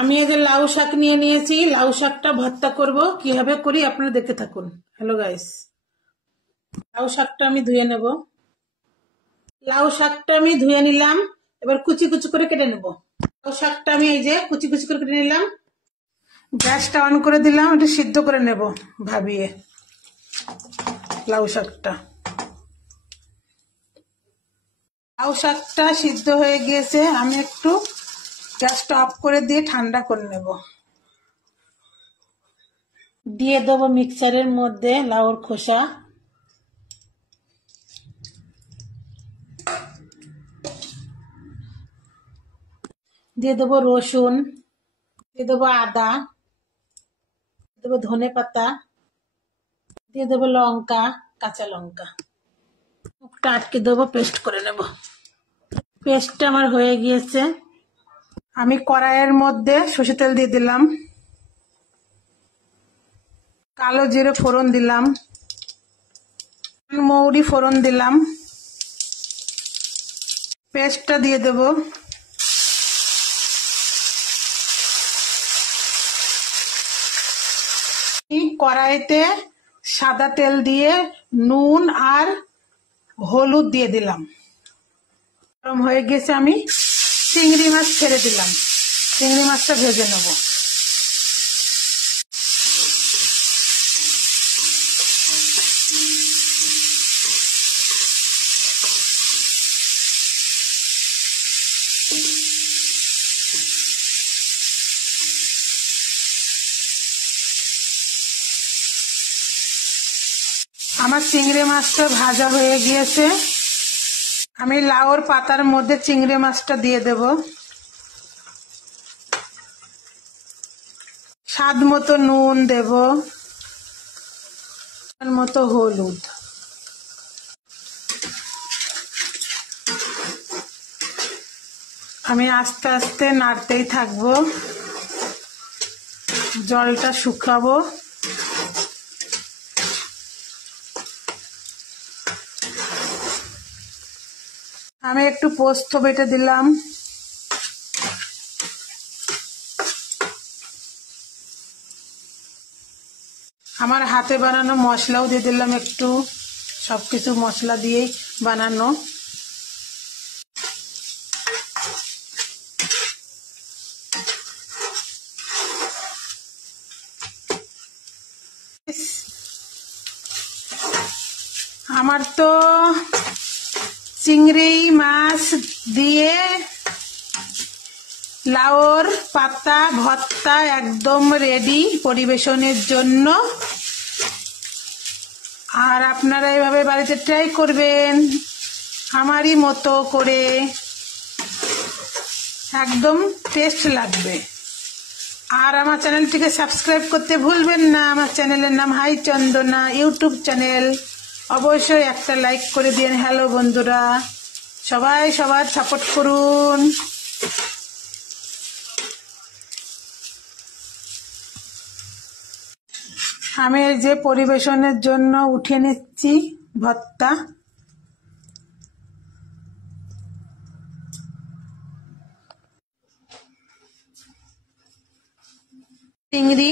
আমি এই যে লাউ শাক নিয়ে নিয়েছি, লাউ শাকটা ভর্তা করব, কিভাবে করি আপনারা দেখতে থাকুন। হ্যালো গাইস, লাউ শাকটা আমি ধুয়ে নেব। লাউ শাকটা আমি ধুয়ে নিলাম, এবার কুচি কুচি করে কেটে নেব। লাউ শাকটা আমি এই যে কুচি কুচি করে কেটে নিলাম। গ্যাসটা অন করে দিলাম, একটু সিদ্ধ করে নেব ভাবিয়ে লাউ শাকটা। লাউ শাকটা সিদ্ধ হয়ে গিয়েছে, আমি একটু গ্যাসটা অফ করে দিয়ে ঠান্ডা করে নেব। দিয়ে দেবো মিক্সারের মধ্যে লাউর খোসা, দিয়ে দেবো রসুন, দিয়ে দেবো আদা, দেবো ধনে পাতা, দিয়ে দেবো লঙ্কা, কাঁচা লঙ্কা, মুখটা আটকে দেবো, পেস্ট করে নেব। পেস্টটা আমার হয়ে গিয়েছে। আমি কড়াইয়ের মধ্যে সরষে তেল দিয়ে দিলাম, কালো জিরে ফোড়ন দিলাম, মৌরি ফোড়ন দিলাম, পেস্টটা দিয়ে দেব। কড়াইতে সাদা তেল দিয়ে নুন আর হলুদ দিয়ে দিলাম। গরম হয়ে গেছে, আমি চিংড়ি মাছ ছেড়ে দিলাম। চিংড়ি মাছটা ভেজে নেব। আমার চিংড়ি মাছটা ভাজা হয়ে গিয়েছে, আমি লাউর পাতার মধ্যে চিংড়ি মাছটা দিয়ে দেব। স্বাদ মতো নুন দেব, স্বাদ মতো হলুদ। আমি আস্তে আস্তে নাড়তেই থাকবো, জলটা শুকাবো। আমি একটু পোস্ত বেটে দিলাম, আমার হাতে বানানো মশলাও দিয়ে দিলাম একটু, সবকিছু মশলা দিয়েই বানানো। আমার তো চিংড়ি মাছ দিয়ে লাউর পাতা ভর্তা একদম রেডি পরিবেশনের জন্য। আর আপনারা এভাবে বাড়িতে ট্রাই করবেন আমারই মতো করে, একদম টেস্ট লাগবে। আর আমার চ্যানেলটিকে সাবস্ক্রাইব করতে ভুলবেন না। আমার চ্যানেলের নাম হাই চন্দনা ইউটিউব চ্যানেল, অবশ্যই একটা লাইক করে দিন। হ্যালো বন্ধুরা, সবাই সবার সাপোর্ট করুন। আমি এই যে পরিবেশনের জন্য উঠিয়ে নিচ্ছি ভর্তা। চিংড়ি